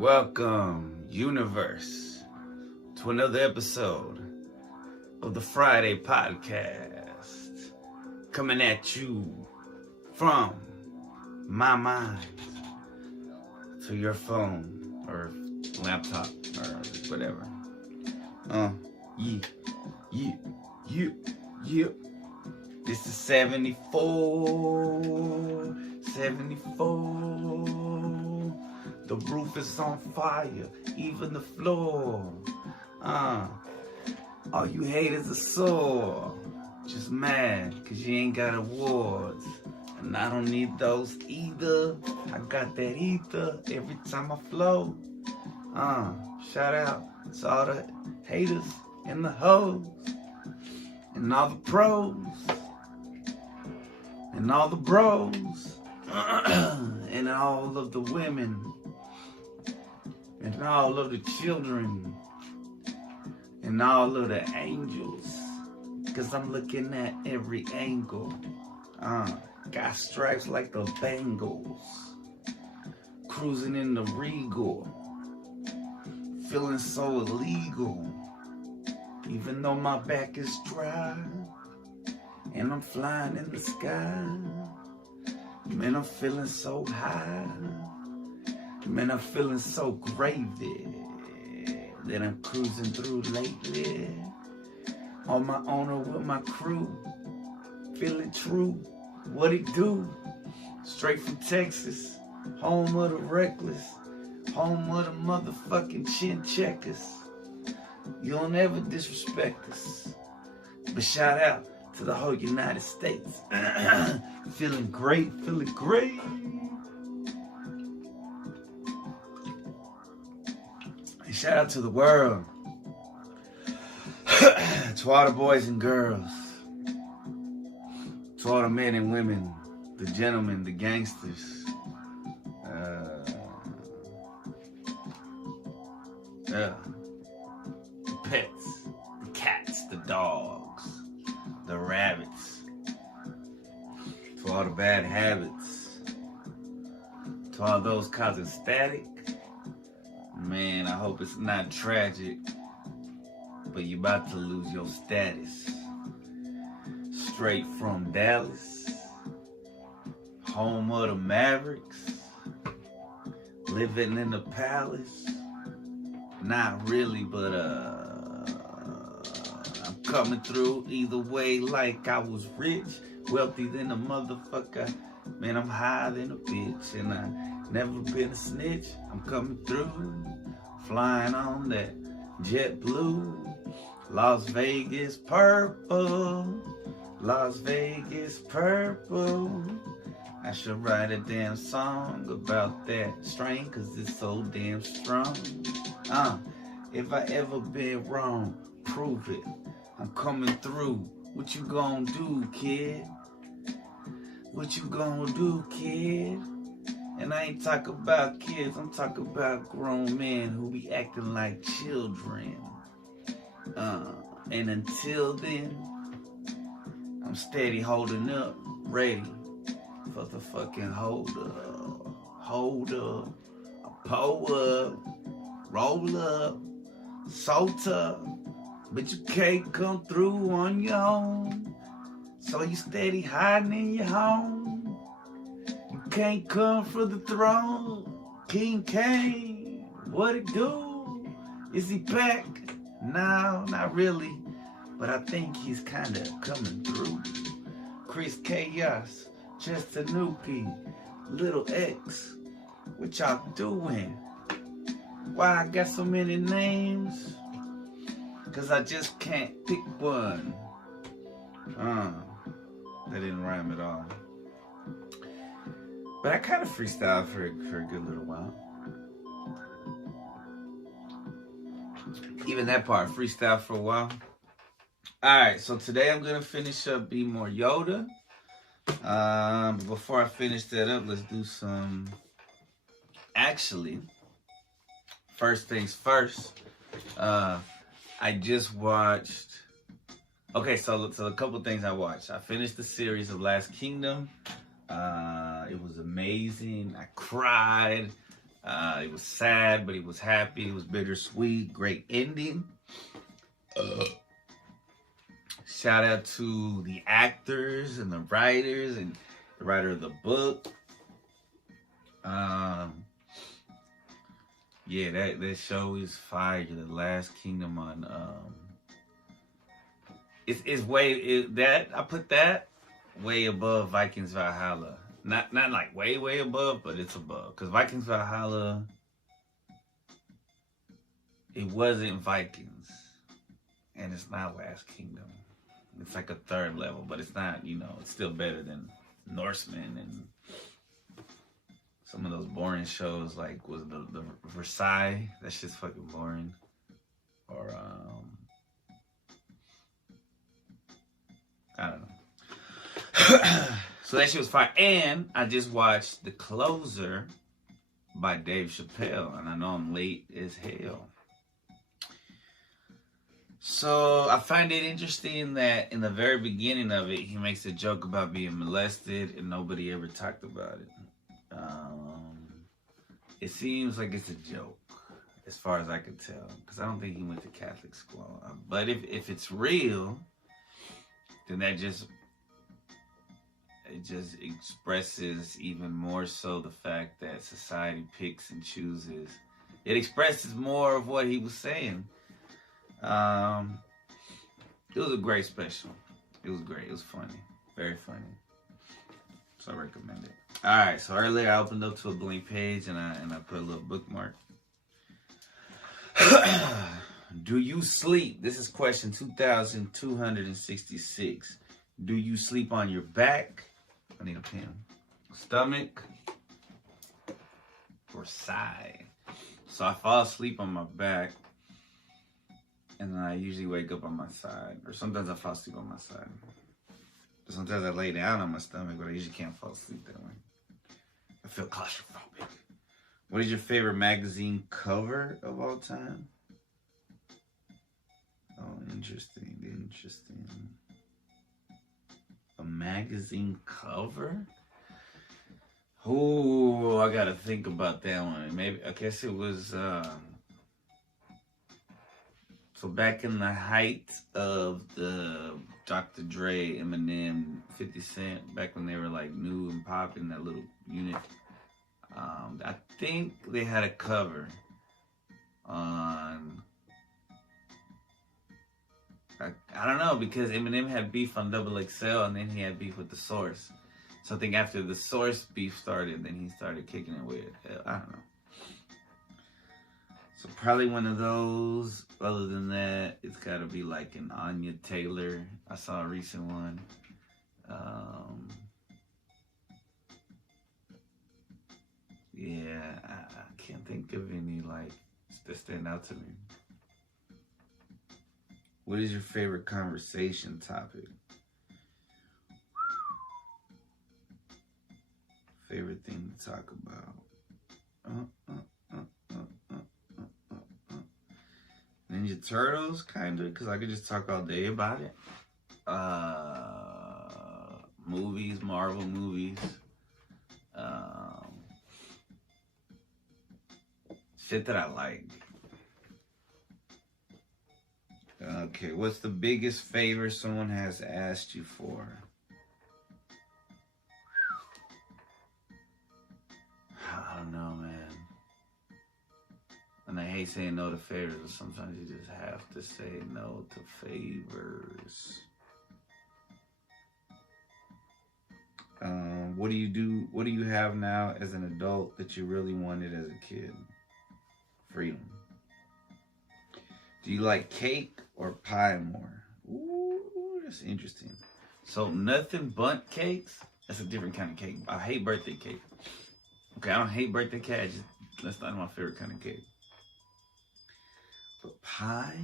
Welcome, universe, to another episode of the Friday podcast, coming at you from my mind to your phone or laptop or whatever. This is 74. The roof is on fire, even the floor. All you haters are sore, just mad cause you ain't got awards. And I don't need those either. I got that ether every time I flow. Shout out to all the haters and the hoes, and all the pros, and all the bros, and all of the women, and all of the children, and all of the angels, cause I'm looking at every angle. Got stripes like the Bengals, cruising in the Regal, feeling so illegal, even though my back is dry, and I'm flying in the sky. Man, I'm feeling so high. Man, I'm feeling so gravy that I'm cruising through lately. On my own or with my crew, feeling true. What it do? Straight from Texas, home of the reckless, home of the motherfucking chin checkers. You don't ever disrespect us. But shout out to the whole United States. Feeling great, feeling great. And shout out to the world. To all the boys and girls. To all the men and women, the gentlemen, the gangsters. The pets, the cats, the dogs, the rabbits, to all the bad habits, to all those causing static. Man, I hope it's not tragic, but you about to lose your status. Straight from Dallas, home of the Mavericks, living in the palace. Not really, but I'm coming through either way like I was rich, wealthy than a motherfucker. Man, I'm high than a bitch, and I never been a snitch. I'm coming through, flying on that jet blue, Las Vegas purple, Las Vegas purple. I should write a damn song about that strain, cause it's so damn strong. If I ever been wrong, prove it. I'm coming through. What you gonna do, kid? What you gonna do, kid? And I ain't talking about kids, I'm talking about grown men who be acting like children. And until then, I'm steady holding up, ready for the fucking hold up, pull up, roll up, so tough, but you can't come through on your own. So you steady hiding in your home. You can't come for the throne. King Kane, what it do? Is he back? No, not really, but I think he's kinda coming through. Chris Chaos, just a newbie, Little X, what y'all doing? Why I got so many names? Cause I just can't pick one. That didn't rhyme at all. But I kind of freestyled for a good little while. Even that part, freestyle for a while. Alright, so today I'm gonna finish up Be More Yoda. But before I finish that up, let's do some. Actually, first things first, I just watched. Okay, so a couple things I watched. I finished the series of Last Kingdom. It was amazing. I cried. It was sad, but he was happy. It was bittersweet. Great ending. Shout out to the actors and the writers and the writer of the book. Yeah, that show is fire. The Last Kingdom on it's way that I put that way above Vikings Valhalla. Not like way above, but it's above. Because Vikings Valhalla, it wasn't Vikings. And it's not Last Kingdom. It's like a third level, but it's not, it's still better than Norsemen and some of those boring shows like was the Versailles. That shit's fucking boring. Or I don't know. So that shit was fire. And I just watched The Closer by Dave Chappelle, and I know I'm late as hell. So I find it interesting that in the very beginning of it, he makes a joke about being molested, and nobody ever talked about it. It seems like it's a joke, as far as I could tell, because I don't think he went to Catholic school. But if it's real, then that just expresses even more so the fact that society picks and chooses. It expresses more of what he was saying. It was a great special. It was great. It was funny. Very funny. So I recommend it. Alright, so earlier I opened up to a blank page and I put a little bookmark. Do you sleep? This is question 2266. Do you sleep on your back? I need a pen. Stomach or side? So I fall asleep on my back, and then I usually wake up on my side. Or sometimes I fall asleep on my side. But sometimes I lay down on my stomach, but I usually can't fall asleep that way. I feel claustrophobic. What is your favorite magazine cover of all time? Oh, interesting. A magazine cover? Oh, I gotta think about that one. Maybe, I guess it was, so back in the height of the Dr. Dre, Eminem, 50 Cent, back when they were like new and popping, that little unit, I think they had a cover on, I don't know, because Eminem had beef on XXL and then he had beef with The Source. So I think after The Source beef started, then he started kicking it with, I don't know. So probably one of those. Other than that, it's gotta be like an Anya Taylor. I saw a recent one. Yeah, I can't think of any like that stand out to me. What is your favorite conversation topic? Favorite thing to talk about? Ninja Turtles, kinda, because I could just talk all day about it. Movies, Marvel movies. Shit that I like. Okay, what's the biggest favor someone has asked you for? I don't know, man. And I hate saying no to favors, but sometimes you just have to say no to favors. What do you have now as an adult that you really wanted as a kid? Freedom. Do you like cake or pie more? Ooh, that's interesting. So nothing but cakes? That's a different kind of cake. I hate birthday cake. Okay, I don't hate birthday cake. That's not my favorite kind of cake. But pie?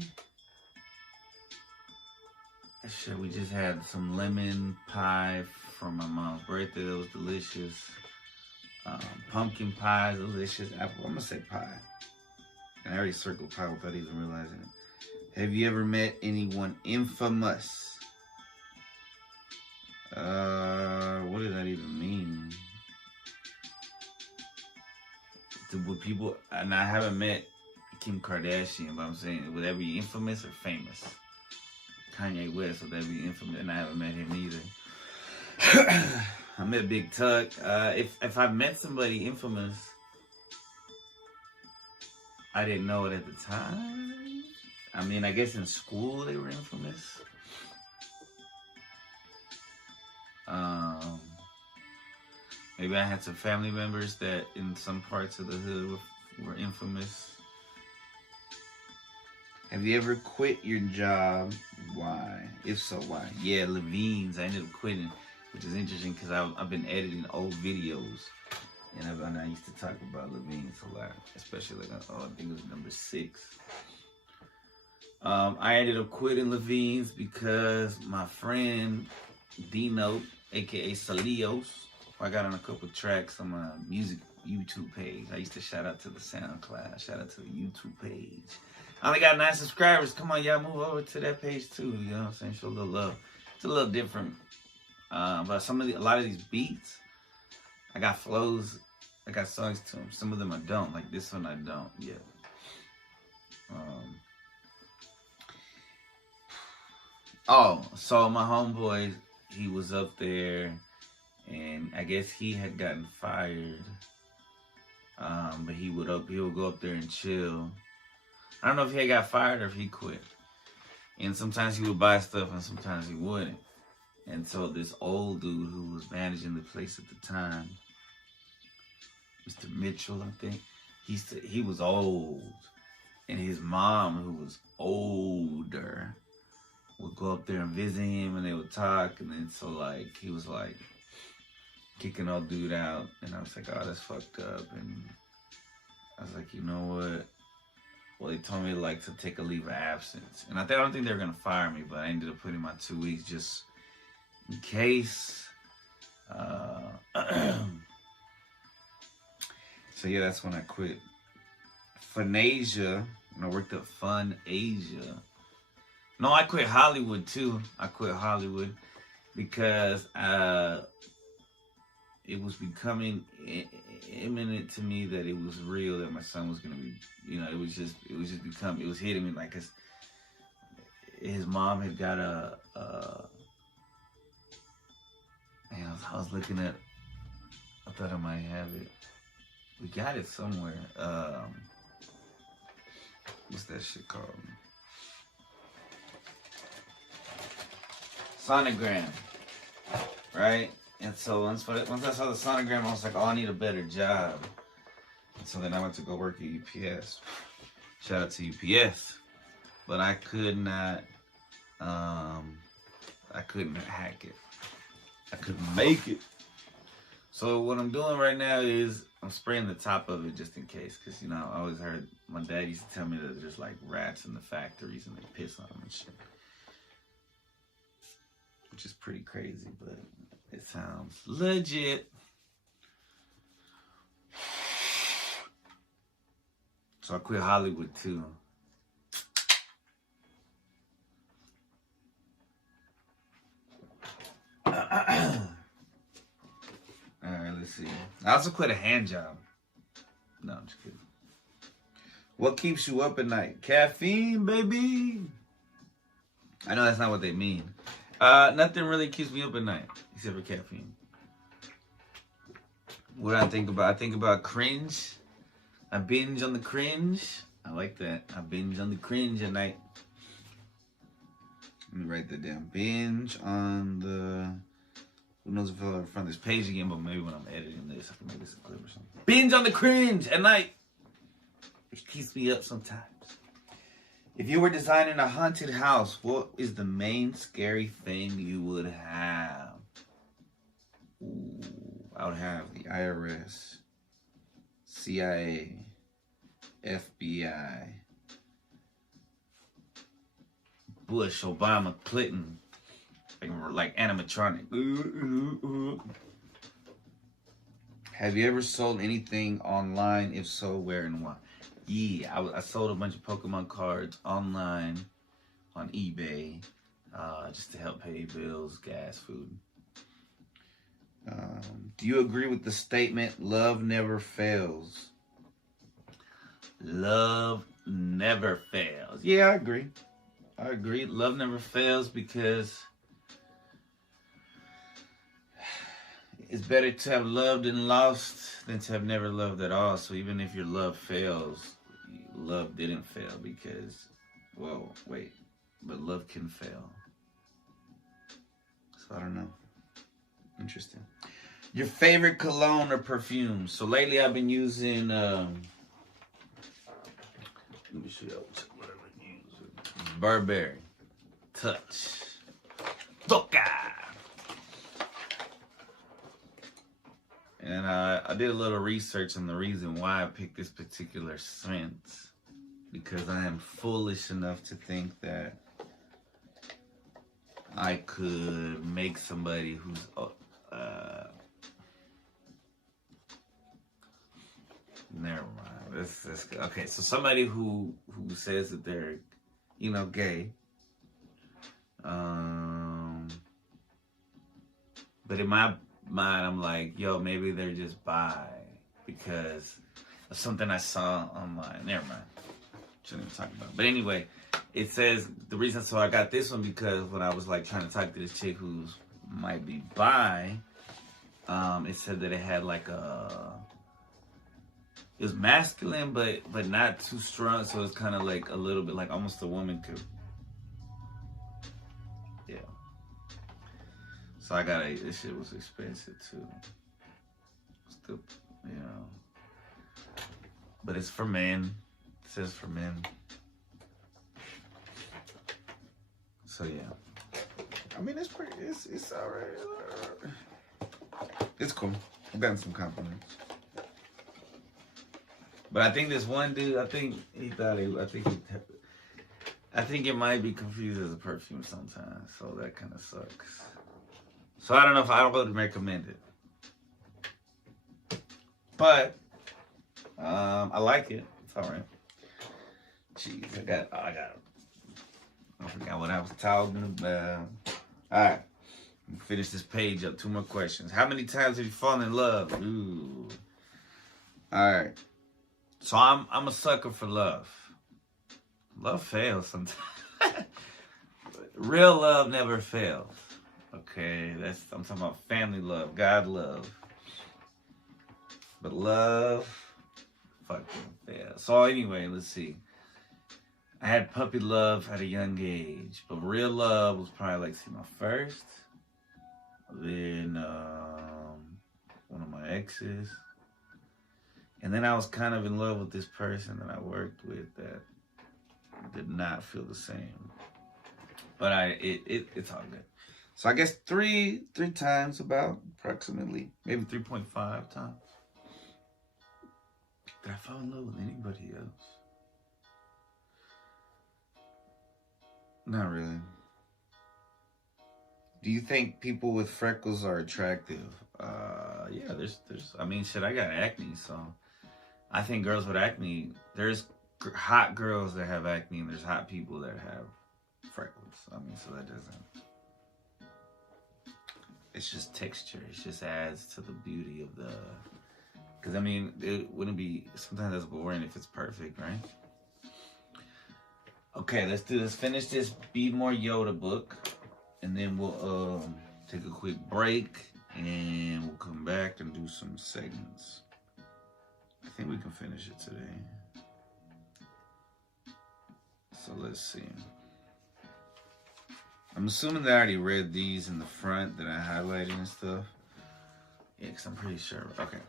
Shit, we just had some lemon pie from my mom's birthday. That was delicious. Pumpkin pie, delicious. Apple, I'm gonna say pie. And I already circled pie without even realizing it. Have you ever met anyone infamous? What does that even mean? would people, and I haven't met Kim Kardashian, but I'm saying, would that be infamous or famous? Kanye West, would that be infamous? And I haven't met him either. I met Big Tuck. If I met somebody infamous, I didn't know it at the time. I mean, I guess in school they were infamous. Maybe I had some family members that in some parts of the hood were infamous. Have you ever quit your job? Why? If so, why? Yeah, Levine's. I ended up quitting, which is interesting because I've been editing old videos, and I used to talk about Levine's a lot, especially like I think it was number 6. I ended up quitting Levine's because my friend Dino, aka Salios, I got on a couple tracks on my music YouTube page. I used to shout out to the SoundCloud, shout out to the YouTube page. I only got 9 subscribers. Come on, y'all, move over to that page too. You know what I'm saying? Show a little love. It's a little different. But a lot of these beats, I got flows, I got songs to them. Some of them I don't. Like this one, I don't yet. So my homeboy, he was up there, and I guess he had gotten fired. But he would go up there and chill. I don't know if he had got fired or if he quit. And sometimes he would buy stuff and sometimes he wouldn't. And so this old dude who was managing the place at the time, Mr. Mitchell, I think, he was old. And his mom, who was older, would go up there and visit him and they would talk. And then so like, he was like kicking old dude out. And I was like, oh, that's fucked up. And I was like, you know what? Well, they told me like to take a leave of absence. And I don't think they were going to fire me, but I ended up putting my 2 weeks just in case. So yeah, that's when I quit Funasia. And I worked at Fun Asia. No, I quit Hollywood too. I quit Hollywood because it was becoming imminent to me that it was real, that my son was gonna be, it was hitting me like his mom had got I was looking at, I thought I might have it. We got it somewhere. What's that shit called? Sonogram, right? And so once I saw the sonogram, I was like, oh, I need a better job. And so then I went to go work at UPS. Shout out to UPS. But I could not, I couldn't hack it. I couldn't make it. So what I'm doing right now is I'm spraying the top of it just in case. Because, I always heard, my dad used to tell me that there's like rats in the factories and they piss on them and shit. Which is pretty crazy, but it sounds legit. So I quit Hollywood too. Alright, let's see. I also quit a hand job. No, I'm just kidding. What keeps you up at night? Caffeine, baby. I know that's not what they mean. Nothing really keeps me up at night except for caffeine. What do I think about? I think about cringe. I binge on the cringe. I like that. I binge on the cringe at night. Let me write that down. Binge on the... Who knows if I'll ever find this page again, but maybe when I'm editing this, I can make this a clip or something. Binge on the cringe at night. It keeps me up sometimes. If you were designing a haunted house, what is the main scary thing you would have? Ooh, I would have the IRS, CIA, FBI, Bush, Obama, Clinton, like animatronic. Have you ever sold anything online? If so, where and why? Yeah, I sold a bunch of Pokemon cards online on eBay just to help pay bills, gas, food. Do you agree with the statement, love never fails? Love never fails. Yeah, I agree. I agree. Love never fails because it's better to have loved and lost than to have never loved at all. So even if your love fails, love didn't fail because, well, wait, but love can fail. So I don't know. Interesting. Your favorite cologne or perfume? So lately I've been using, let me show you what I've been using. Burberry Touch. Toca. And I did a little research on the reason why I picked this particular scent. Because I am foolish enough to think that I could make somebody who's never mind. Okay. So somebody who says that they're, gay. But in my mind, I'm like, yo, maybe they're just bi because of something I saw online. Never mind. Shouldn't even talk about it. But anyway, it says the reason so I got this one because when I was like trying to talk to this chick who's might be bi, it said that it had like it was masculine but not too strong, so it's kind of like a little bit like almost a woman could. Yeah. So I got this shit was expensive too. Still, but it's for men. It says for men. So yeah. I mean, it's pretty. It's all right. It's cool. I've gotten some compliments. But I think this one dude, I think it might be confused as a perfume sometimes. So that kind of sucks. So I don't know if I would recommend it. But I like it. It's all right. Jeez, I forgot what I was talking about. All right. Finish this page up. 2 more questions. How many times have you fallen in love? Ooh. All right. So I'm a sucker for love. Love fails sometimes. Real love never fails. Okay, I'm talking about family love, God love. But love fucking fails. So anyway, let's see. I had puppy love at a young age, but real love was probably like my first. Then one of my exes. And then I was kind of in love with this person that I worked with that did not feel the same. But it's all good. So I guess three times about approximately, maybe 3.5 times. Did I fall in love with anybody else? Not really. Do you think people with freckles are attractive? Yeah, there's I mean, shit, I got acne, so I think girls with acne, there's hot girls that have acne and there's hot people that have freckles. I mean, so that doesn't, it's just texture. It just adds to the beauty of the, because I mean, it wouldn't be, sometimes that's boring if it's perfect, right? Okay, let's do this. Finish this Be More Yoda book, and then we'll take a quick break, and we'll come back and do some segments. I think we can finish it today. So let's see. I'm assuming they already read these in the front that I highlighted and stuff. Yeah, because I'm pretty sure. Okay.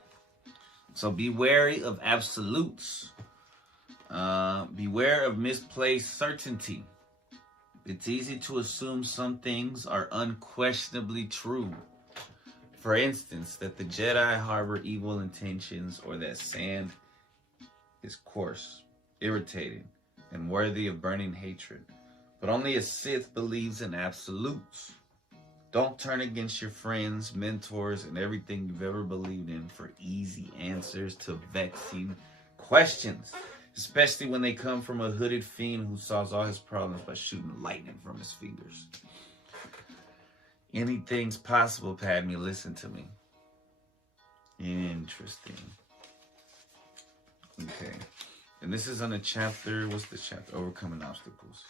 So be wary of absolutes. Beware of misplaced certainty. It's easy to assume some things are unquestionably true. For instance, that the Jedi harbor evil intentions, or that sand is coarse, irritating, and worthy of burning hatred. But only a Sith believes in absolutes. Don't turn against your friends, mentors, and everything you've ever believed in for easy answers to vexing questions. Especially when they come from a hooded fiend who solves all his problems by shooting lightning from his fingers. Anything's possible, Padme. Listen to me. Interesting. Okay. And this is on a chapter, what's the chapter? Overcoming Obstacles.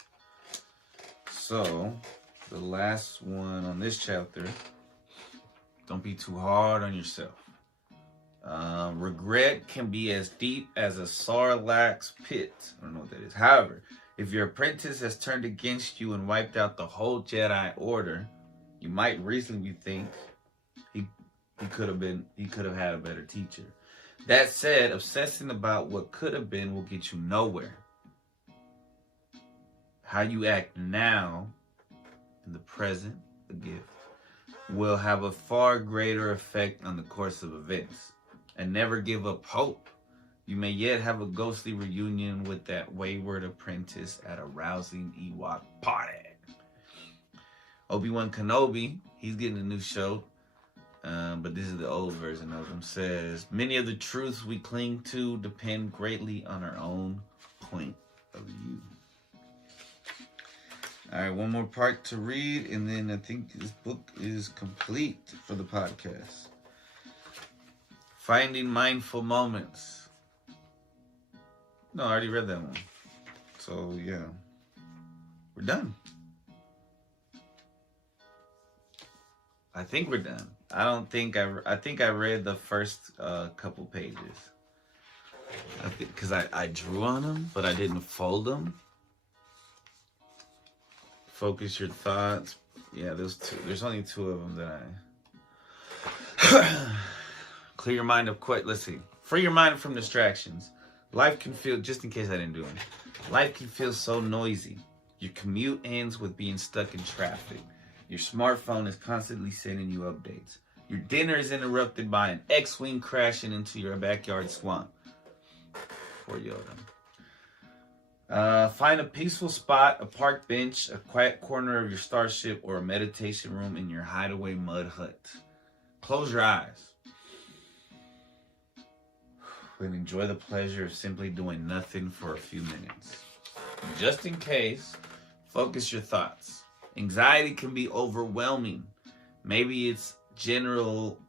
So, the last one on this chapter, don't be too hard on yourself. Regret can be as deep as a Sarlacc's pit. I don't know what that is. However, if your apprentice has turned against you and wiped out the whole Jedi Order, you might reasonably think he could have had a better teacher. That said, obsessing about what could have been will get you nowhere. How you act now, in the present, a gift, will have a far greater effect on the course of events. And never give up hope. You may yet have a ghostly reunion with that wayward apprentice at a rousing Ewok party. Obi-Wan Kenobi, he's getting a new show. But this is the old version of him. Says, many of the truths we cling to depend greatly on our own point of view. All right, one more part to read, and then I think this book is complete for the podcast. Finding Mindful Moments. No, I already read that one. So, yeah. We're done. I think we're done. I think I read the first couple pages. Because I drew on them, but I didn't fold them. Focus your thoughts. Yeah, there's two. There's only two of them that I... Clear your mind of let's see. Free your mind from distractions. Life can feel, just in case I didn't do it, life can feel so noisy. Your commute ends with being stuck in traffic. Your smartphone is constantly sending you updates. Your dinner is interrupted by an X-Wing crashing into your backyard swamp. Poor Yoda. Find a peaceful spot, a park bench, a quiet corner of your starship, or a meditation room in your hideaway mud hut. Close your eyes. And enjoy the pleasure of simply doing nothing for a few minutes. Just in case, focus your thoughts. Anxiety can be overwhelming. Maybe it's a general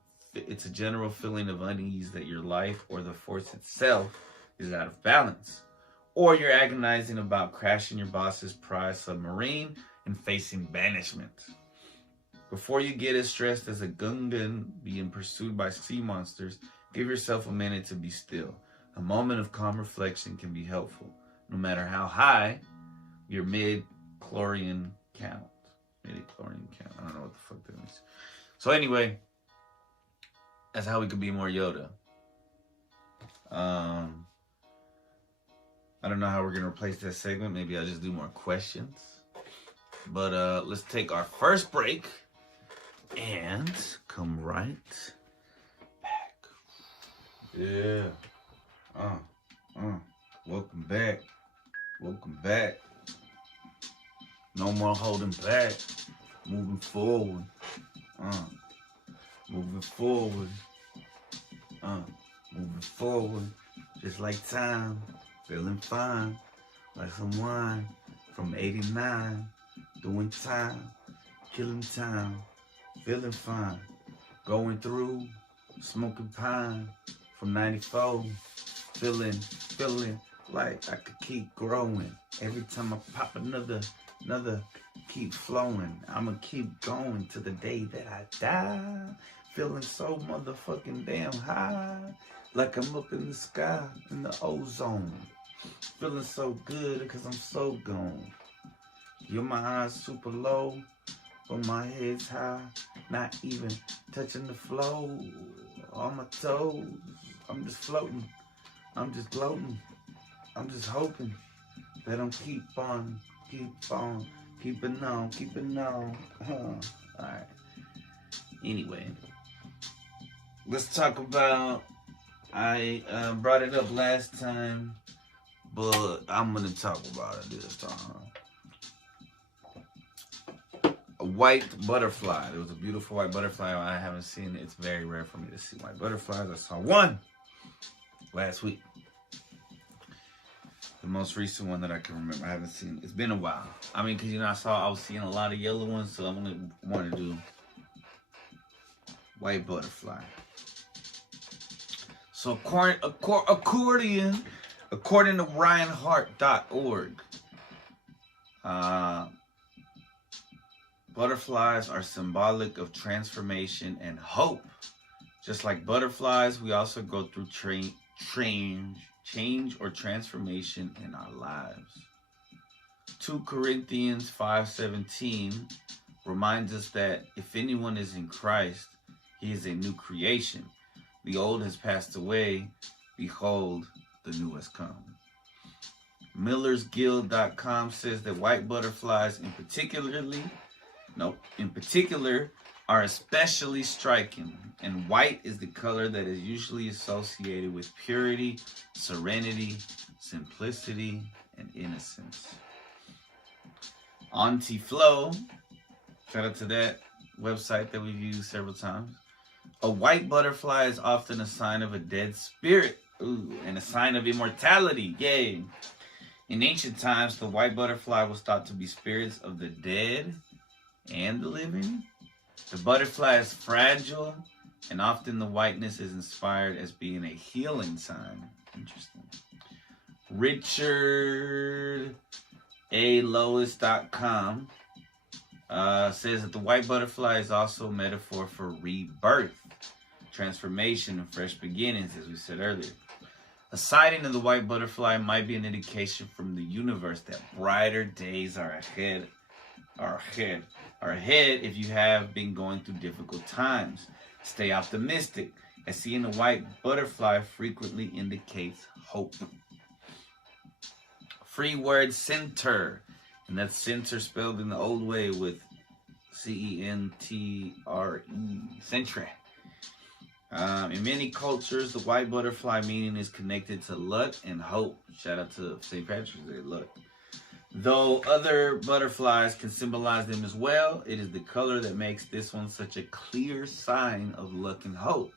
feeling of unease that your life or the force itself is out of balance. Or you're agonizing about crashing your boss's prize submarine and facing banishment. Before you get as stressed as a Gungan being pursued by sea monsters, give yourself a minute to be still. A moment of calm reflection can be helpful, no matter how high your mid-chlorian count. Midi-chlorian count. I don't know what the fuck that means. So anyway, that's how we could be more Yoda. I don't know how we're going to replace that segment. Maybe I'll just do more questions. But let's take our first break and come right back. Yeah. Welcome back. Welcome back. No more holding back. Moving forward. Moving forward. Moving forward. Just like time. Feeling fine. Like some wine from 89. Doing time. Killing time. Feeling fine. Going through. Smoking pine from 94. Feeling like I could keep growing. Every time I pop another keep flowing. I'ma keep going to the day that I die. Feeling so motherfucking damn high. Like I'm up in the sky in the ozone. Feeling so good because I'm so gone. You're my eyes super low, but my head's high. Not even touching the floor. On my toes. I'm just floating. I'm just gloating. I'm just hoping that I'm keeping on. Alright. Anyway. Let's talk about, I brought it up last time, but I'm going to talk about it this time. A white butterfly. There was a beautiful white butterfly. I haven't seen it. It's very rare for me to see white butterflies. I saw one last week. The most recent one that I can remember. I haven't seen. It's been a while. I mean, because, I was seeing a lot of yellow ones, so I'm going to want to do white butterfly. So, according According to RyanHart.org, butterflies are symbolic of transformation and hope. Just like butterflies, we also go through change or transformation in our lives. 2 Corinthians 5:17 reminds us that if anyone is in Christ, he is a new creation. The old has passed away. Behold, the new has come. MillersGuild.com says that white butterflies in particular are especially striking, and white is the color that is usually associated with purity, serenity, simplicity, and innocence. Anti-Flow, shout out to that website that we've used several times. A white butterfly is often a sign of a dead spirit, and a sign of immortality. Yay! In ancient times, the white butterfly was thought to be spirits of the dead and the living. The butterfly is fragile, and often the whiteness is inspired as being a healing sign. Interesting. RichardALois.com says that the white butterfly is also a metaphor for rebirth, transformation, and fresh beginnings, as we said earlier. A sighting of the white butterfly might be an indication from the universe that brighter days are ahead if you have been going through difficult times. Stay optimistic, as seeing a white butterfly frequently indicates hope. Free word center, and that's center spelled in the old way with C-E-N-T-R-E, centre. In many cultures, the white butterfly meaning is connected to luck and hope. Shout out to St. Patrick's Day, luck. Though other butterflies can symbolize them as well, it is the color that makes this one such a clear sign of luck and hope.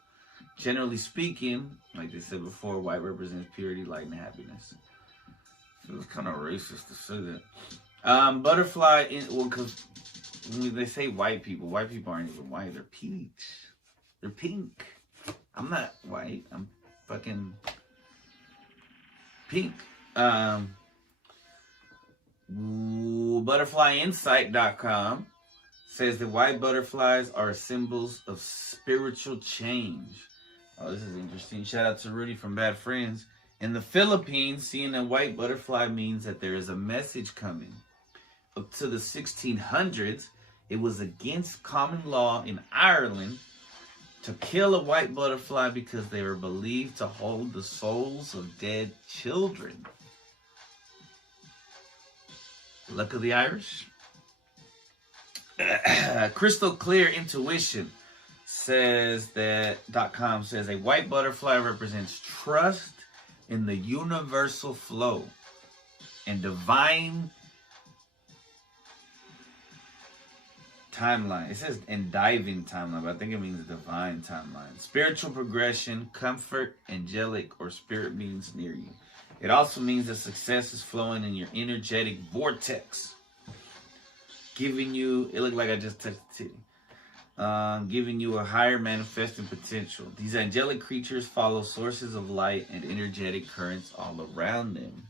Generally speaking, like they said before, white represents purity, light, and happiness. So it's kind of racist to say that. Butterfly, because when they say white people aren't even white. They're peach. They're pink. I'm not white. I'm fucking pink. Butterflyinsight.com says that white butterflies are symbols of spiritual change. Oh, this is interesting. Shout out to Rudy from Bad Friends. In the Philippines, seeing a white butterfly means that there is a message coming. Up to the 1600s, it was against common law in Ireland to kill a white butterfly because they were believed to hold the souls of dead children. Luck of the Irish. Crystal Clear Intuition says that .com says a white butterfly represents trust in the universal flow and divine timeline. It says diving timeline, but I think it means divine timeline. Spiritual progression, comfort, angelic, or spirit beings near you. It also means that success is flowing in your energetic vortex, giving you, it looked like I just touched the titty, giving you a higher manifesting potential. These angelic creatures follow sources of light and energetic currents all around them.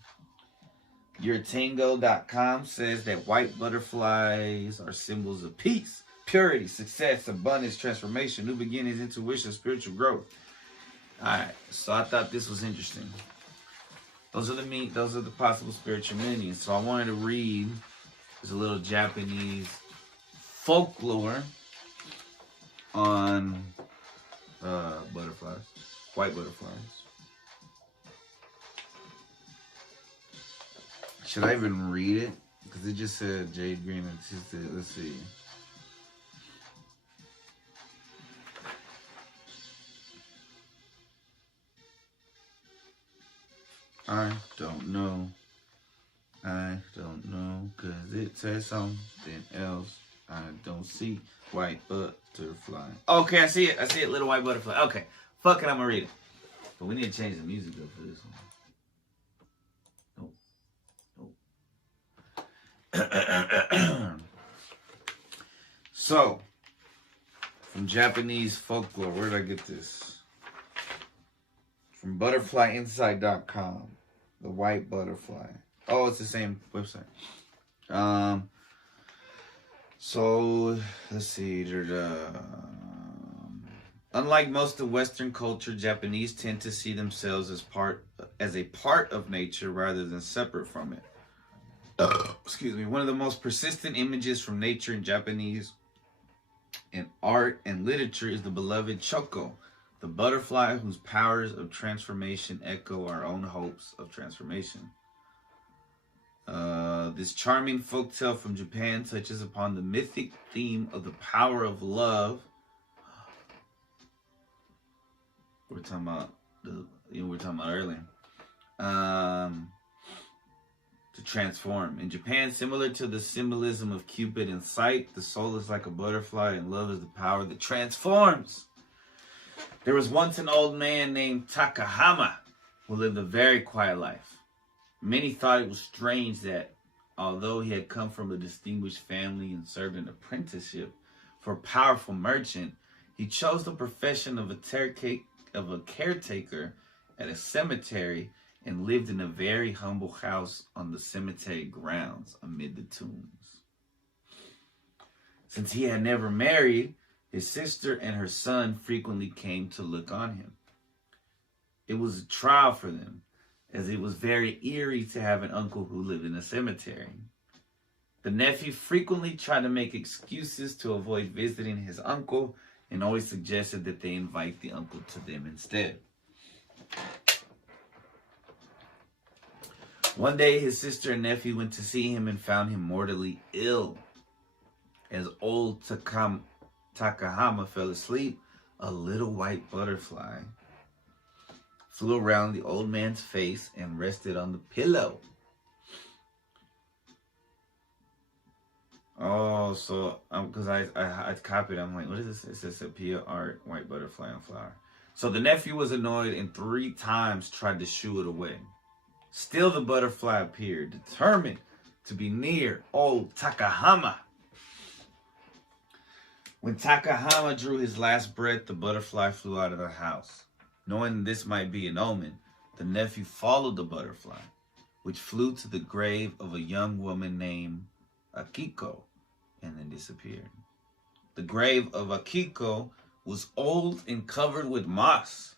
YourTango.com says that white butterflies are symbols of peace, purity, success, abundance, transformation, new beginnings, intuition, spiritual growth. Alright, so I thought this was interesting. Those are the possible spiritual meanings. So I wanted to read, there's a little Japanese folklore on butterflies, white butterflies. Should I even read it? Because it just said Jade Green and let's see. I don't know. Because it says something else. I don't see white butterfly. Okay, I see it, little white butterfly. Okay, fuck it, I'm gonna read it. But we need to change the music up for this one. Nope. So, from Japanese folklore, where did I get this? From butterflyinsight.com. The white butterfly. Oh, it's the same website. So let's see. Unlike most of Western culture, Japanese tend to see themselves as a part of nature rather than separate from it. Excuse me. One of the most persistent images from nature in Japanese in art and literature is the beloved Choko, the butterfly whose powers of transformation echo our own hopes of transformation. This charming folktale from Japan touches upon the mythic theme of the power of love. We were talking about earlier. To transform. In Japan, similar to the symbolism of Cupid and sight, the soul is like a butterfly and love is the power that transforms. There was once an old man named Takahama who lived a very quiet life. Many thought it was strange that, although he had come from a distinguished family and served an apprenticeship for a powerful merchant, he chose the profession of a caretaker at a cemetery and lived in a very humble house on the cemetery grounds amid the tombs. Since he had never married, his sister and her son frequently came to look on him. It was a trial for them, as it was very eerie to have an uncle who lived in a cemetery. The nephew frequently tried to make excuses to avoid visiting his uncle and always suggested that they invite the uncle to them instead. One day, his sister and nephew went to see him and found him mortally ill. As old Takahama fell asleep, a little white butterfly flew around the old man's face and rested on the pillow. Oh, so because I copied, I'm like, what is this? It says sepia art, white butterfly and flower. So the nephew was annoyed and 3 times tried to shoo it away. Still the butterfly appeared, determined to be near old Takahama. When Takahama drew his last breath, the butterfly flew out of the house. Knowing this might be an omen, the nephew followed the butterfly, which flew to the grave of a young woman named Akiko and then disappeared. The grave of Akiko was old and covered with moss.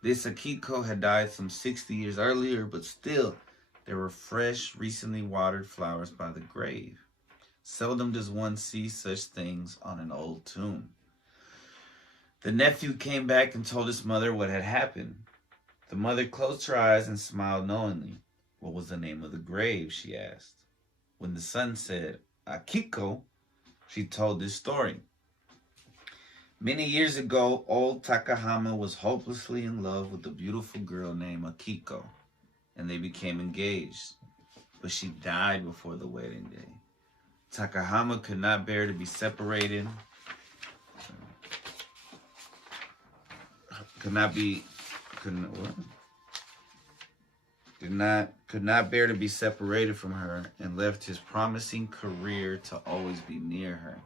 This Akiko had died some 60 years earlier, but still, there were fresh, recently watered flowers by the grave. Seldom does one see such things on an old tomb. The nephew came back and told his mother what had happened. The mother closed her eyes and smiled knowingly. What was the name of the grave, she asked. When the son said, Akiko, she told this story. Many years ago, old Takahama was hopelessly in love with a beautiful girl named Akiko, and they became engaged. But she died before the wedding day. Takahama could not bear to be separated. Could not bear to be separated from her and left his promising career to always be near her.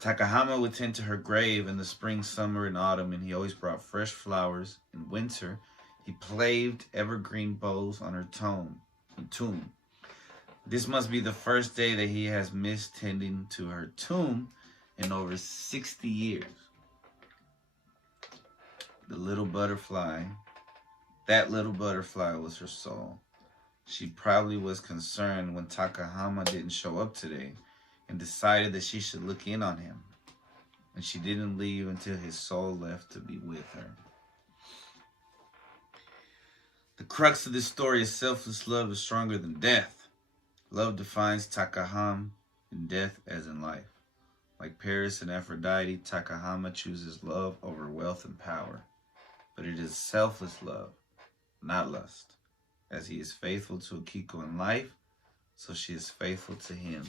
Takahama would tend to her grave in the spring, summer, and autumn, and he always brought fresh flowers. In winter, he plaved evergreen boughs on her tomb. This must be the first day that he has missed tending to her tomb in over 60 years. That little butterfly was her soul. She probably was concerned when Takahama didn't show up today and decided that she should look in on him. And she didn't leave until his soul left to be with her. The crux of this story is selfless love is stronger than death. Love defines Takahama in death as in life. Like Paris and Aphrodite, Takahama chooses love over wealth and power. But it is selfless love, not lust. As he is faithful to Akiko in life, so she is faithful to him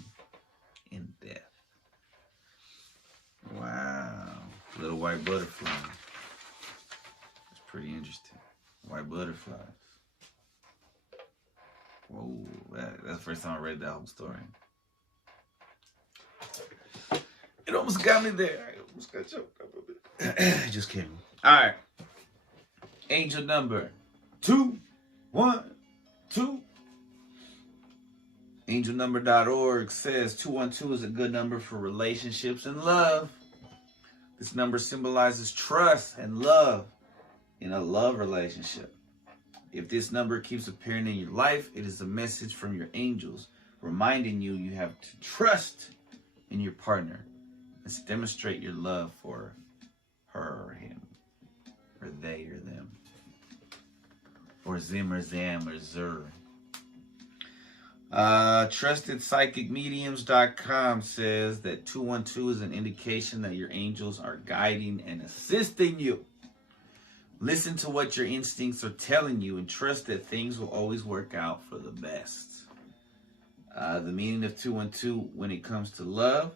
in death. Wow. Little white butterfly. It's pretty interesting. White butterflies. Whoa. That's the first time I read that whole story. It almost got me there. I almost got choked up a bit. Just kidding. All right. Angel number 2, 1, 212. Angelnumber.org says 212 is a good number for relationships and love. This number symbolizes trust and love in a love relationship. If this number keeps appearing in your life, it is a message from your angels reminding you you have to trust in your partner and demonstrate your love for her or him, or they or them, or zim or zam or zer. TrustedPsychicMediums.com says that 212 is an indication that your angels are guiding and assisting you. Listen to what your instincts are telling you and trust that things will always work out for the best. The meaning of 212 when it comes to love,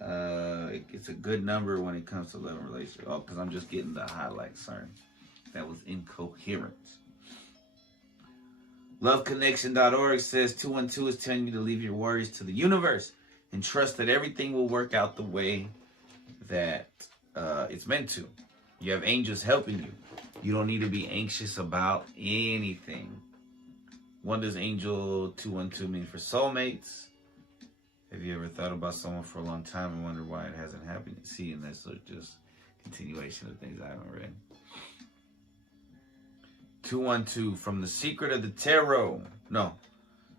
it's a good number when it comes to love and relationship. Oh, because I'm just getting the highlights. Sorry. That was incoherent. LoveConnection.org says 212 is telling you to leave your worries to the universe and trust that everything will work out the way that it's meant to. You have angels helping you. You don't need to be anxious about anything. What does angel 212 mean for soulmates? Have you ever thought about someone for a long time and wonder why it hasn't happened? See, and that's just continuation of things I haven't read. 212 from the Secret of the Tarot. No.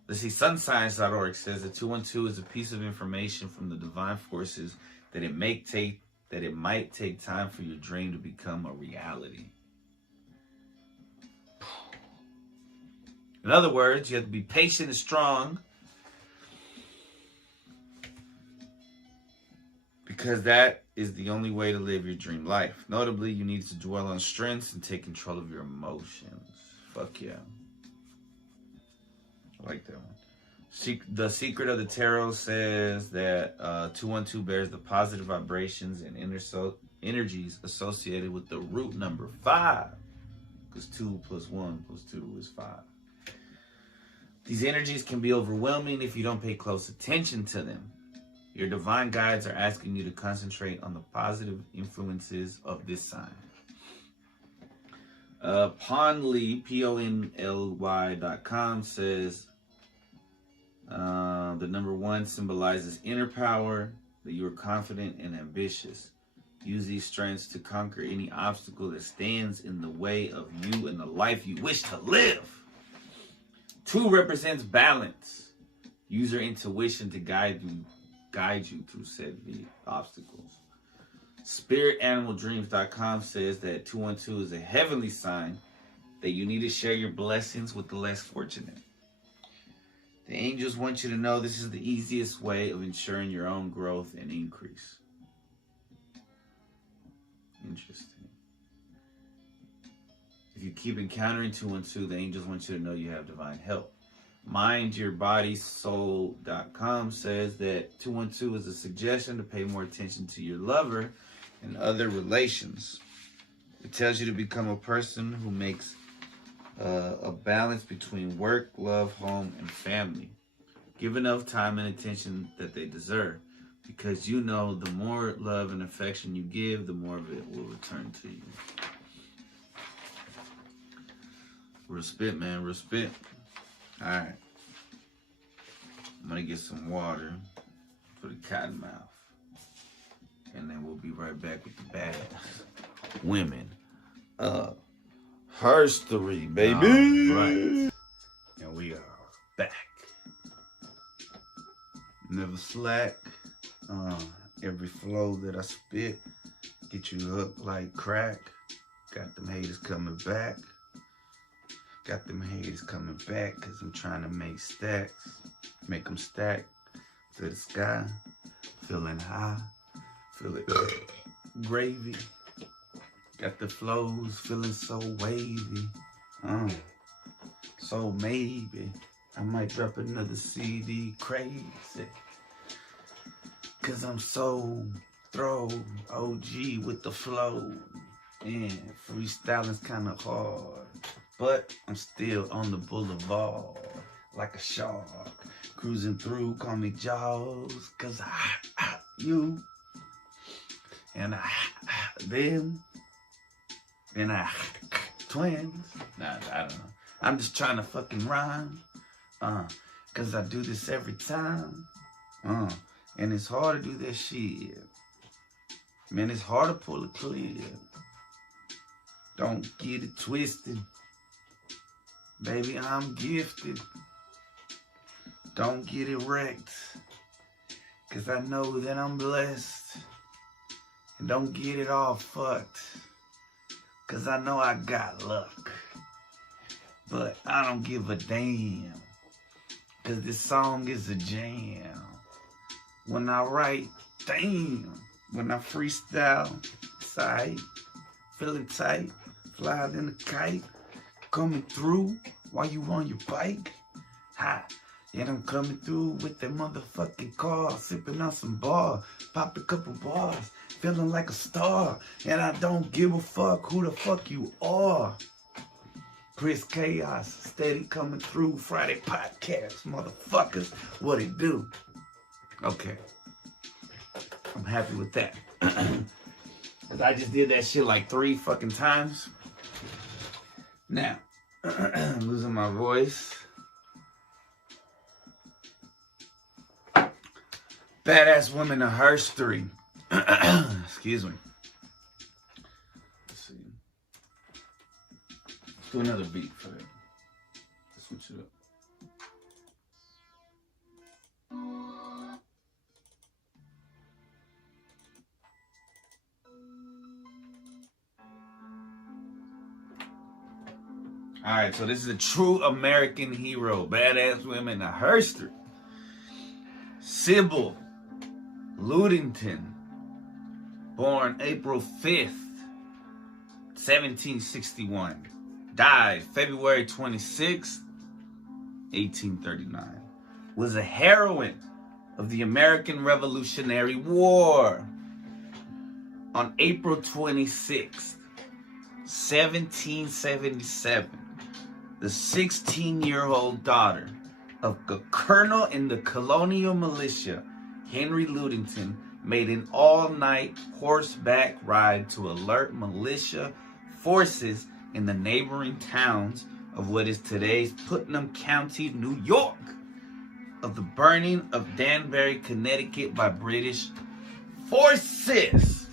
Let's see. Sunscience.org says that 212 is a piece of information from the divine forces that it might take time for your dream to become a reality. In other words, you have to be patient and strong, because that is the only way to live your dream life. Notably, you need to dwell on strengths and take control of your emotions. Fuck yeah. I like that one. The Secret of the Tarot says that 212 bears the positive vibrations and energies associated with the root number 5. Because 2 plus 1 plus 2 is 5. These energies can be overwhelming if you don't pay close attention to them. Your divine guides are asking you to concentrate on the positive influences of this sign. Ponly, Ponly.com says the number 1 symbolizes inner power, that you are confident and ambitious. Use these strengths to conquer any obstacle that stands in the way of you and the life you wish to live. 2 represents balance. Use your intuition to guide you through said obstacles. SpiritAnimalDreams.com says that 212 is a heavenly sign that you need to share your blessings with the less fortunate. The angels want you to know this is the easiest way of ensuring your own growth and increase. Interesting. If you keep encountering 212, the angels want you to know you have divine help. MindYourBodySoul.com says that 212 is a suggestion to pay more attention to your lover and other relations. It tells you to become a person who makes a balance between work, love, home, and family. Give enough time and attention that they deserve, because you know the more love and affection you give, the more of it will return to you. Real spit, man. Real spit. Alright. I'm going to get some water for the cottonmouth. And then we'll be right back with the bad women. Herstory, baby. Right. And we are back. Never slack. Every flow that I spit get you hooked like crack. Got them haters coming back. Got them haters coming back because I'm trying to make stacks. Make them stack to the sky. Feeling high. Feeling gravy. Got the flows feeling so wavy. So maybe I might drop another CD crazy. Cause I'm so throw OG with the flow. And freestyling's kinda hard. But I'm still on the boulevard like a shark. Cruising through, call me Jaws. Cause you and them and twins. Nah, I don't know. I'm just trying to fucking rhyme. Cause I do this every time. And it's hard to do that shit. Man, it's hard to pull a clip. Don't get it twisted. Baby, I'm gifted. Don't get it wrecked. Cause I know that I'm blessed. And don't get it all fucked. Cause I know I got luck. But I don't give a damn. Cause this song is a jam. When I write, damn. When I freestyle, it's aight. Feeling tight, fly than a kite. Coming through while you on your bike. Ha! And I'm coming through with that motherfucking car. Sipping on some bar. Pop a couple bars. Feeling like a star. And I don't give a fuck who the fuck you are. Chris Chaos, steady coming through. Friday podcast, motherfuckers. What it do? Okay. I'm happy with that. Cause I just did that shit like 3 fucking times. Now, I'm losing my voice. Badass women of history. Excuse me. Let's see. Let's do another beat for that. Let's switch it up. Alright, so this is a true American hero. Badass women of history. Sybil Ludington, born April 5th, 1761. Died February 26th, 1839. Was a heroine of the American Revolutionary War. On April 26th, 1777, the 16-year-old daughter of a colonel in the colonial militia, Henry Ludington, made an all-night horseback ride to alert militia forces in the neighboring towns of what is today's Putnam County, New York, of the burning of Danbury, Connecticut by British forces.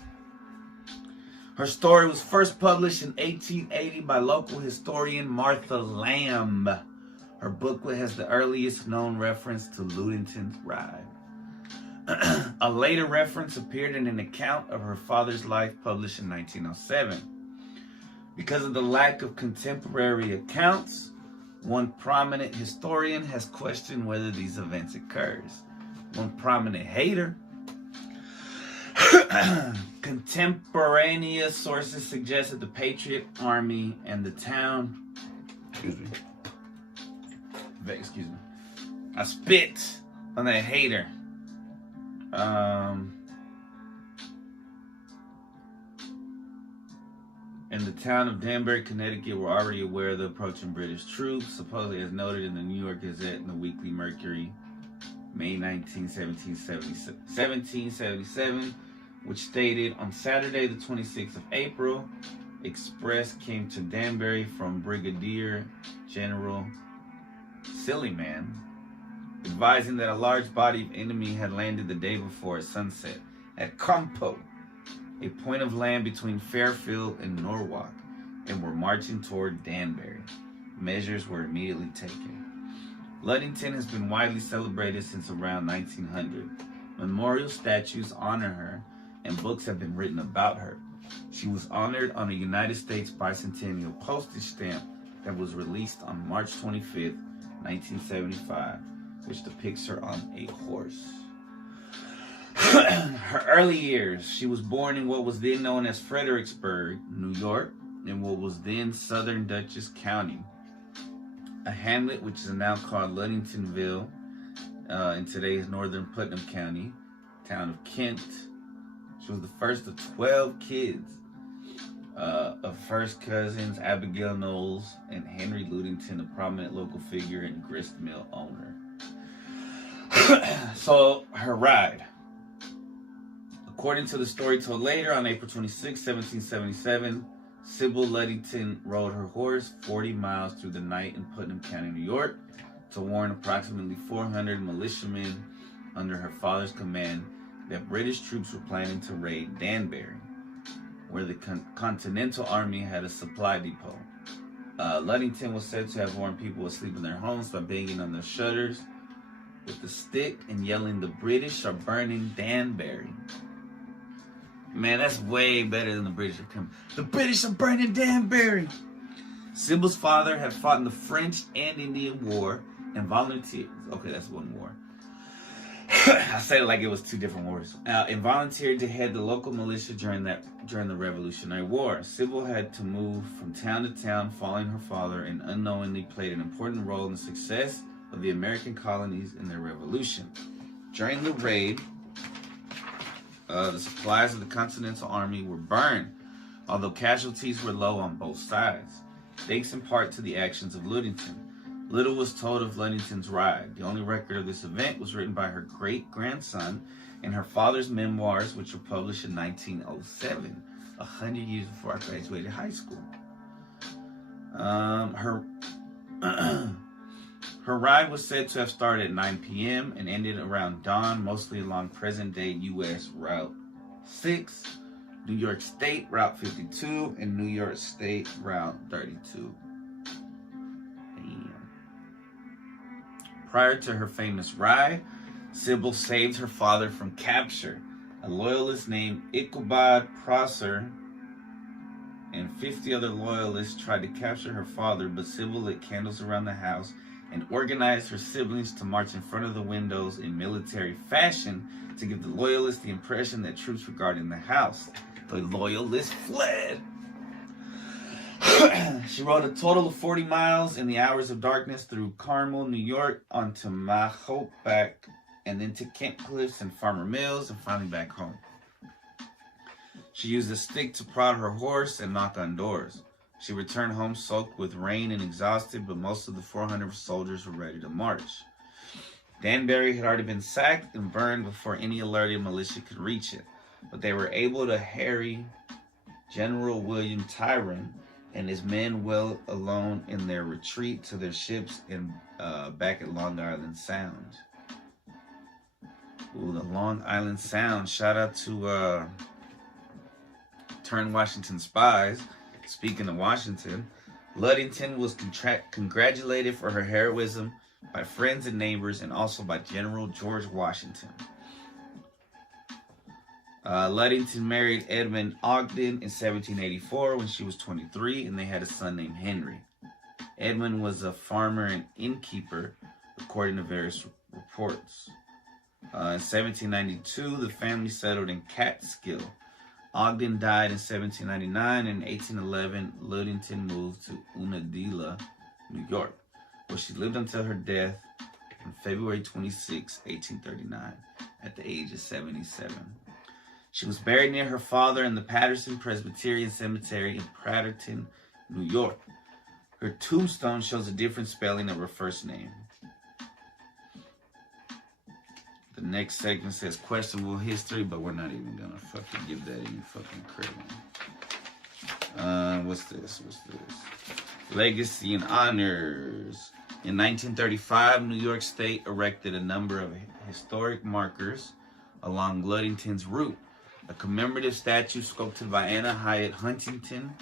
Her story was first published in 1880 by local historian Martha Lamb. Her booklet has the earliest known reference to Ludington's ride. A later reference appeared in an account of her father's life published in 1907. Because of the lack of contemporary accounts, one prominent historian has questioned whether these events occurred. One prominent hater. Contemporaneous sources suggest that the Patriot Army and the town... Excuse me. I spit on that hater. And the town of Danbury, Connecticut were already aware of the approaching British troops, supposedly as noted in the New York Gazette and the Weekly Mercury, May 19, 1777, which stated, on Saturday the 26th of April, express came to Danbury from Brigadier General Sillyman, advising that a large body of enemy had landed the day before at sunset at Compo, a point of land between Fairfield and Norwalk, and were marching toward Danbury. Measures were immediately taken. Ludington has been widely celebrated since around 1900. Memorial statues honor her, and books have been written about her. She was honored on a United States bicentennial postage stamp that was released on March 25th, 1975, which depicts her on a horse. Her early years. She was born in what was then known as Fredericksburg, New York, in what was then Southern Dutchess County, a hamlet which is now called Ludingtonville, in today's Northern Putnam County, town of Kent. She was the first of 12 kids of first cousins Abigail Knowles and Henry Ludington, a prominent local figure and grist mill owner. So, her ride. According to the story told later, on April 26, 1777, Sybil Ludington rode her horse 40 miles through the night in Putnam County, New York, to warn approximately 400 militiamen under her father's command that British troops were planning to raid Danbury, where the Continental Army had a supply depot. Ludington was said to have warned people asleep in their homes by banging on their shutters with a stick and yelling, "The British are burning Danbury." Man, that's way better than the British are coming. The British are burning Danbury. Sybil's father had fought in the French and Indian War and volunteered. Okay, that's one war. I said it like it was two different wars. And volunteered to head the local militia during the Revolutionary War. Sybil had to move from town to town following her father and unknowingly played an important role in the success of the American colonies in their revolution. During the raid, the supplies of the Continental Army were burned, although casualties were low on both sides, thanks in part to the actions of Ludington. Little was told of Ludington's ride. The only record of this event was written by her great-grandson in her father's memoirs, which were published in 1907, 100 years before I graduated high school. Her ride was said to have started at 9 p.m. and ended around dawn, mostly along present-day U.S. Route 6, New York State Route 52, and New York State Route 32. Damn. Prior to her famous ride, Sybil saved her father from capture. A loyalist named Ichabod Prosser and 50 other loyalists tried to capture her father, but Sybil lit candles around the house and organized her siblings to march in front of the windows in military fashion to give the loyalists the impression that troops were guarding the house. The loyalists fled. She rode a total of 40 miles in the hours of darkness through Carmel, New York, onto Mahopac, and then to Kent Cliffs and Farmer Mills, and finally back home. She used a stick to prod her horse and knock on doors. She returned home soaked with rain and exhausted, but most of the 400 soldiers were ready to march. Danbury had already been sacked and burned before any alerted militia could reach it, but they were able to harry General William Tyrone and his men well alone in their retreat to their ships back at Long Island Sound. Ooh, the Long Island Sound. Shout out to Turn Washington Spies. Speaking of Washington, Ludington was congratulated for her heroism by friends and neighbors and also by General George Washington. Ludington married Edmund Ogden in 1784 when she was 23, and they had a son named Henry. Edmund was a farmer and innkeeper, according to various reports. In 1792, the family settled in Catskill. Ogden died in 1799, and in 1811, Ludington moved to Unadilla, New York, where she lived until her death on February 26, 1839, at the age of 77. She was buried near her father in the Patterson Presbyterian Cemetery in Paterson, New York. Her tombstone shows a different spelling of her first name. The next segment says questionable history, but we're not even gonna fucking give that any fucking credit. What's this? Legacy and honors. In 1935, New York State erected a number of historic markers along Ludington's route. A commemorative statue sculpted by Anna Hyatt Huntington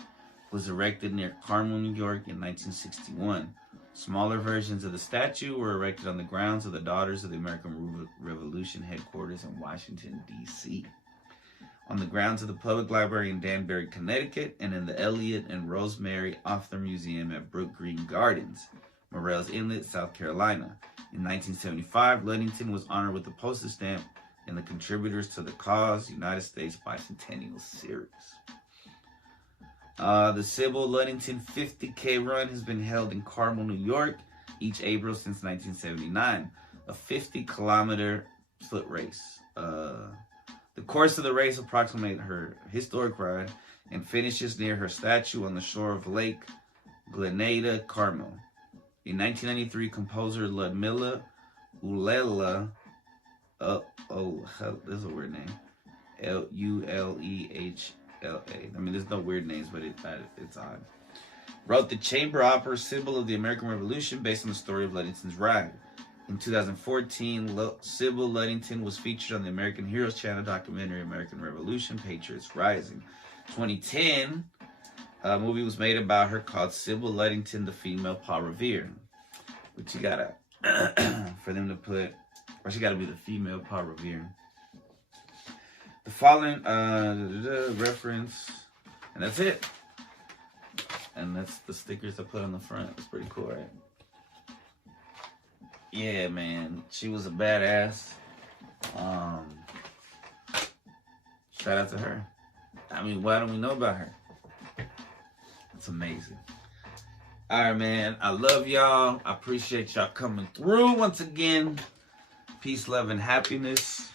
was erected near Carmel, New York in 1961. Smaller versions of the statue were erected on the grounds of the Daughters of the American Revolution headquarters in Washington, D.C., on the grounds of the Public Library in Danbury, Connecticut, and in the Elliott and Rosemary Arthur Museum at Brook Green Gardens, Morrell's Inlet, South Carolina. In 1975, Ludington was honored with a postage stamp in the Contributors to the Cause United States Bicentennial Series. The Sybil Ludington 50K run has been held in Carmel, New York, each April since 1979, a 50-kilometer foot race. The course of the race approximates her historic ride and finishes near her statue on the shore of Lake Glenada, Carmel. In 1993, composer Ludmilla Ulela, this is a weird name, Ulehla, L.A. I mean, there's no weird names, but it's odd. Wrote the chamber opera Sybil of the American Revolution based on the story of Ludington's ride. In 2014, Sybil Ludington was featured on the American Heroes Channel documentary American Revolution, Patriots Rising. 2010, a movie was made about her called Sybil Ludington, the Female Paul Revere. But you gotta, for them to put, or she gotta be the female Paul Revere. The following reference, and that's it. And that's the stickers I put on the front. It's pretty cool, right? Yeah, man. She was a badass. Shout out to her. I mean, why don't we know about her? It's amazing. All right, man. I love y'all. I appreciate y'all coming through once again. Peace, love, and happiness.